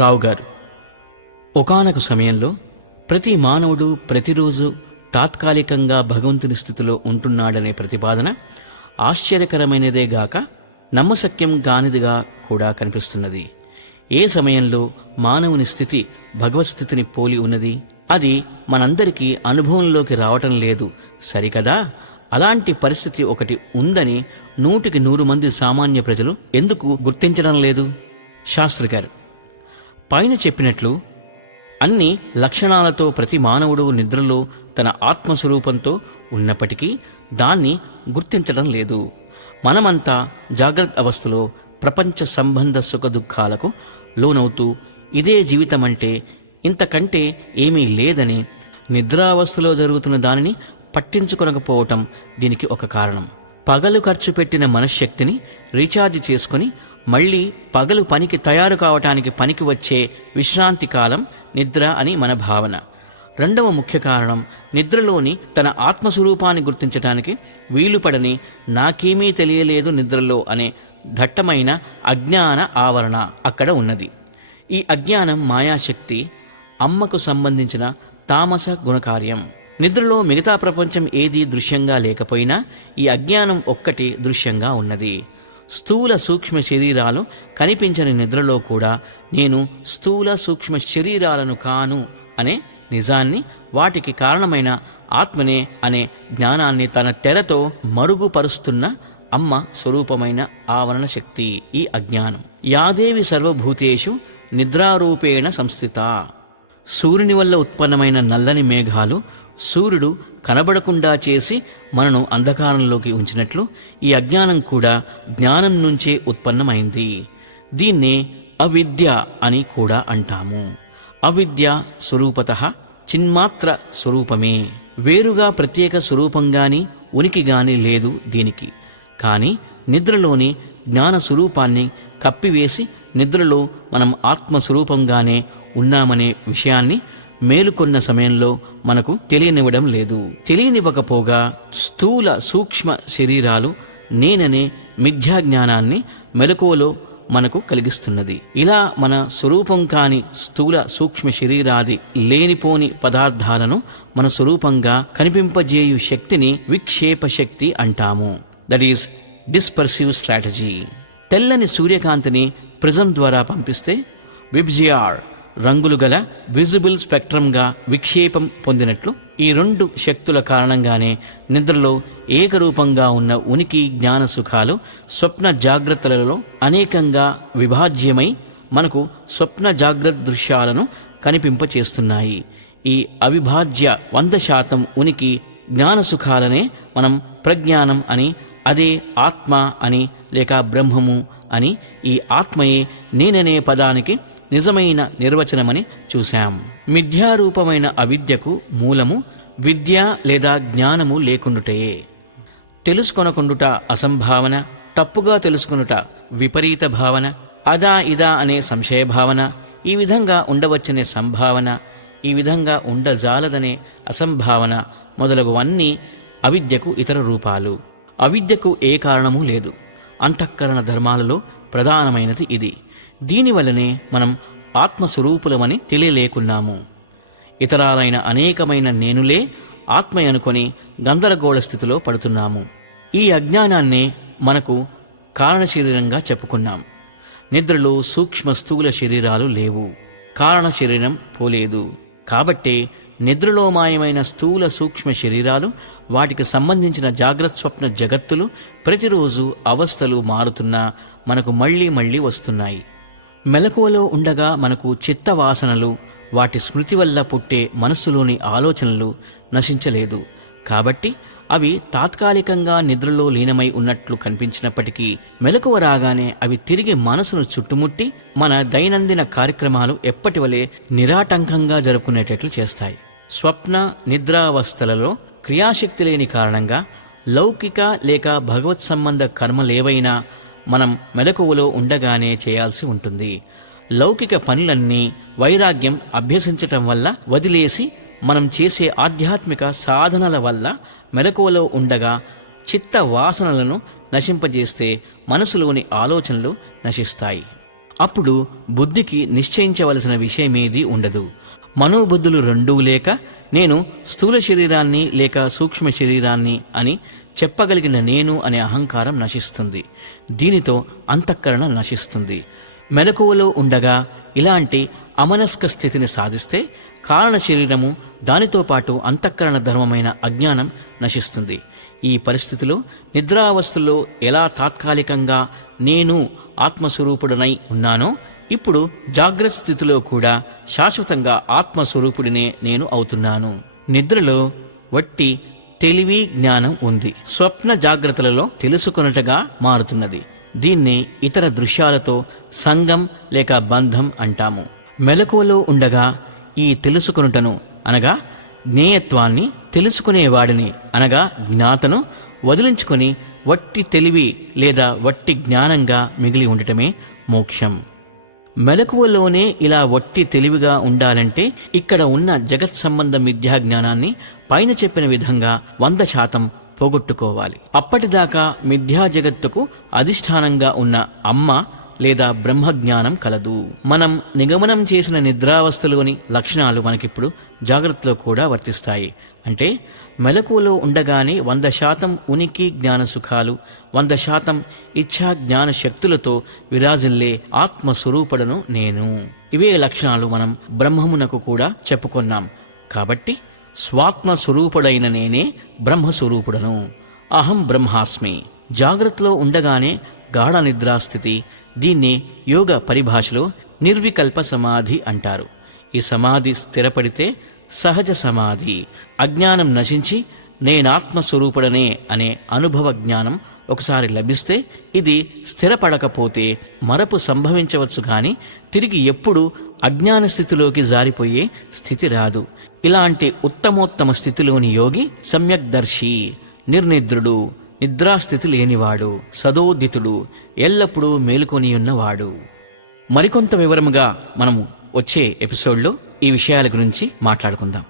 రావు గారు, ఒకానొక సమయంలో ప్రతి మానవుడు ప్రతిరోజు తాత్కాలికంగా భగవంతుని స్థితిలో ఉంటున్నాడనే ప్రతిపాదన ఆశ్చర్యకరమైనదేగాక నమ్మశక్యం కానిదిగా కూడా కనిపిస్తున్నది. ఏ సమయంలో మానవుని స్థితి భగవత్స్థితిని పోలి ఉన్నది? అది మనందరికీ అనుభవంలోకి రావటం లేదు సరికదా? అలాంటి పరిస్థితి ఒకటి ఉందని 100కి 100 మంది సామాన్య ప్రజలు ఎందుకు గుర్తించడం లేదు? శాస్త్రి గారు, పైన చెప్పినట్లు అన్ని లక్షణాలతో ప్రతి మానవుడు నిద్రలో తన ఆత్మస్వరూపంతో ఉన్నప్పటికీ దాన్ని గుర్తించడం లేదు. మనమంతా జాగ్రత్త అవస్థలో ప్రపంచ సంబంధ సుఖదుఖాలకు లోనవుతూ ఇదే జీవితమంటే, ఇంతకంటే ఏమీ లేదని నిద్రావస్థలో జరుగుతున్న దానిని పట్టించుకొనకపోవటం దీనికి ఒక కారణం. పగలు ఖర్చు పెట్టిన మనశ్శక్తిని రీఛార్జ్ చేసుకుని మళ్లీ పగలు పనికి తయారు కావటానికి పనికి వచ్చే విశ్రాంతి కాలం నిద్ర అని మన భావన. రెండవ ముఖ్య కారణం, నిద్రలోని తన ఆత్మస్వరూపాన్ని గుర్తించటానికి వీలుపడని నాకేమీ తెలియలేదు నిద్రలో అనే దట్టమైన అజ్ఞాన ఆవరణ అక్కడ ఉన్నది. ఈ అజ్ఞానం మాయాశక్తి, అమ్మకు సంబంధించిన తామస గుణకార్యం. నిద్రలో మిగతా ప్రపంచం ఏదీ దృశ్యంగా లేకపోయినా ఈ అజ్ఞానం ఒక్కటి దృశ్యంగా ఉన్నది. స్థూల సూక్ష్మ శరీరాలు కనిపించని నిద్రలో కూడా నేను స్థూల సూక్ష్మ శరీరాలను కాను అనే నిజాన్ని, వాటికి కారణమైన ఆత్మనే అనే జ్ఞానాన్ని తన తెరతో మరుగుపరుస్తున్న అమ్మ స్వరూపమైన ఆవరణ శక్తి ఈ అజ్ఞానం. యాదేవి సర్వభూతేషు నిద్రారూపేణ సంస్థిత. సూర్యుని వల్ల ఉత్పన్నమైన నల్లని మేఘాలు సూర్యుడు కనబడకుండా చేసి మనను అంధకారంలోకి ఉంచినట్లు ఈ అజ్ఞానం కూడా జ్ఞానం నుంచే ఉత్పన్నమైంది. దీన్నే అవిద్య అని కూడా అంటాము. అవిద్య స్వరూపతః చిన్మాత్ర స్వరూపమే. వేరుగా ప్రత్యేక స్వరూపంగాని ఉనికిగాని లేదు దీనికి. కాని నిద్రలోని జ్ఞాన స్వరూపాన్ని కప్పివేసి నిద్రలో మనం ఆత్మస్వరూపంగానే ఉన్నామనే విషయాన్ని మేలుకొన్న సమయంలో మనకు తెలియనివ్వడం లేదు. తెలియనివ్వకపోగా స్థూల సూక్ష్మ శరీరాలు నేననే మిథ్యాజ్ఞానాన్ని మెలకువలో మనకు కలిగిస్తున్నది. ఇలా మన స్వరూపం కాని స్థూల సూక్ష్మ శరీరాది లేనిపోని పదార్థాలను మన స్వరూపంగా కనిపింపజేయు శక్తిని విక్షేప శక్తి అంటాము. That is dispersive strategy. తెల్లని సూర్యకాంతిని ప్రిజం ద్వారా పంపిస్తే విబ్జియార్ రంగులు గల విజిబుల్ స్పెక్ట్రంగా విక్షేపం పొందినట్లు ఈ 2 శక్తుల కారణంగానే నిద్రలో ఏకరూపంగా ఉన్న ఉనికి జ్ఞాన సుఖాలు స్వప్న జాగ్రత్తలలో అనేకంగా విభాజ్యమై మనకు స్వప్న జాగ్రత్త దృశ్యాలను కనిపింపచేస్తున్నాయి. ఈ అవిభాజ్య 100% ఉనికి జ్ఞాన సుఖాలనే మనం ప్రజ్ఞానం అని, అదే ఆత్మ అని లేక బ్రహ్మము అని, ఈ ఆత్మయే నేననే పదానికి నిజమైన నిర్వచనమని చూశాం. మిథ్యారూపమైన అవిద్యకు మూలము విద్య లేదా జ్ఞానము లేకుండుటయే. తెలుసుకొనకుండుట అసంభావన, తప్పుగా తెలుసుకొనుట విపరీత భావన, అదా ఇదా అనే సంశయ భావన, ఈ విధంగా ఉండవచ్చనే సంభావన, ఈ విధంగా ఉండజాలదనే అసంభావన మొదలగువన్నీ అవిద్యకు ఇతర రూపాలు. అవిద్యకు ఏ కారణమూ లేదు. అంతఃకరణ ధర్మాలలో ప్రధానమైనది ఇది. దీనివల్లనే మనం ఆత్మస్వరూపులమని తెలియలేకున్నాము. ఇతరాలైన అనేకమైన నేనులే ఆత్మ అనుకొని గందరగోళ స్థితిలో పడుతున్నాము. ఈ అజ్ఞానాన్నే మనకు కారణశరీరంగా చెప్పుకున్నాం. నిద్రలో సూక్ష్మ స్థూల శరీరాలు లేవు, కారణ శరీరం పోలేదు. కాబట్టే నిద్రలో మాయమైన స్థూల సూక్ష్మ శరీరాలు, వాటికి సంబంధించిన జాగ్రత్త స్వప్న జగత్తులు ప్రతిరోజు అవస్థలు మారుతున్నా మనకు మళ్లీ మళ్లీ వస్తున్నాయి. మెలకువలో ఉండగా మనకు చిత్తవాసనలు, వాటి స్మృతి వల్ల పుట్టే మనస్సులోని ఆలోచనలు నశించలేదు. కాబట్టి అవి తాత్కాలికంగా నిద్రలో లీనమై ఉన్నట్లు కనిపించినప్పటికీ మెలకువ రాగానే అవి తిరిగి మనసును చుట్టుముట్టి మన దైనందిన కార్యక్రమాలు ఎప్పటివలే నిరాటంకంగా జరుపుకునేటట్లు చేస్తాయి. స్వప్న నిద్రావస్థలలో క్రియాశక్తి లేని కారణంగా లౌకిక లేక భగవత్ సంబంధ కర్మలేవైనా మనం మెలకువలో ఉండగానే చేయాల్సి ఉంటుంది. లౌకిక పనులన్నీ వైరాగ్యం అభ్యసించటం వల్ల వదిలేసి మనం చేసే ఆధ్యాత్మిక సాధనల వల్ల మెలకువలో ఉండగా చిత్త వాసనలను నశింపజేస్తే మనసులోని ఆలోచనలు నశిస్తాయి. అప్పుడు బుద్ధికి నిశ్చయించవలసిన విషయమేదీ ఉండదు. మనోబుద్ధులు రెండూ లేక నేను స్థూల శరీరాన్ని లేక సూక్ష్మ శరీరాన్ని అని చెప్పగలిగిన నేను అనే అహంకారం నశిస్తుంది. దీనితో అంతఃకరణ నశిస్తుంది. మెలకువలో ఉండగా ఇలాంటి అమనస్క స్థితిని సాధిస్తే కారణ శరీరము దానితో పాటు అంతఃకరణ ధర్మమైన అజ్ఞానం నశిస్తుంది. ఈ పరిస్థితిలో నిద్రావస్థలో ఎలా తాత్కాలికంగా నేను ఆత్మస్వరూపుడనై ఉన్నానో ఇప్పుడు జాగ్రత్త స్థితిలో కూడా శాశ్వతంగా ఆత్మస్వరూపుడినే నేను అవుతున్నాను. నిద్రలో వట్టి తెలివి జ్ఞానం ఉంది. స్వప్న జాగ్రత్తలలో తెలుసుకొనుటగా మారుతున్నది. దీన్ని ఇతర దృశ్యాలతో సంగం లేక బంధం అంటాము. మెలకువలో ఉండగా ఈ తెలుసుకొనుటను అనగా జ్ఞేయత్వాన్ని, తెలుసుకునేవాడిని అనగా జ్ఞాతను వదిలించుకొని వట్టి తెలివి లేదా వట్టి జ్ఞానంగా మిగిలి ఉండటమే మోక్షం. మెలకువలోనే ఇలా వట్టి తెలివిగా ఉండాలంటే ఇక్కడ ఉన్న జగత్ సంబంధ మిథ్యా జ్ఞానాన్ని పైన చెప్పిన విధంగా 100% పోగొట్టుకోవాలి. అప్పటిదాకా మిథ్యా జగత్తుకు అధిష్టానంగా ఉన్న అమ్మ లేదా బ్రహ్మజ్ఞానం కలదు. మనం నిగమనం చేసిన నిద్రావస్థలోని లక్షణాలు మనకిప్పుడు జాగ్రత్తలో కూడా వర్తిస్తాయి. అంటే మెలకువలో ఉండగానే 100% ఉనికి జ్ఞాన సుఖాలు, 100% ఇచ్ఛా జ్ఞాన శక్తులతో విరాజిల్లే ఆత్మస్వరూపుడను నేను. ఇవే లక్షణాలు మనం బ్రహ్మమునకు కూడా చెప్పుకున్నాం. కాబట్టి స్వాత్మస్వరూపుడైన నేనే బ్రహ్మస్వరూపుడను. అహం బ్రహ్మాస్మి. జాగ్రత్తలో ఉండగానే గాఢ నిద్రాస్థితి, దీన్ని యోగ పరిభాషలో నిర్వికల్ప సమాధి అంటారు. ఈ సమాధి స్థిరపడితే సహజ సమాధి. అజ్ఞానం నశించి నేనాత్మస్వరూపుడనే అనే అనుభవ జ్ఞానం ఒకసారి లభిస్తే ఇది స్థిరపడకపోతే మరపు సంభవించవచ్చు గాని తిరిగి ఎప్పుడు అజ్ఞాన స్థితిలోకి జారిపోయే స్థితి రాదు. ఇలాంటి ఉత్తమోత్తమ స్థితిలోని యోగి సమ్యక్దర్శి, నిర్నిద్రుడు, నిద్రాస్థితి లేనివాడు, సదోదితుడు, ఎల్లప్పుడూ మేలుకొనియున్నవాడు. మరికొంత వివరముగా మనము వచ్చే ఎపిసోడ్లో ఈ విషయాల గురించి మాట్లాడుకుందాం.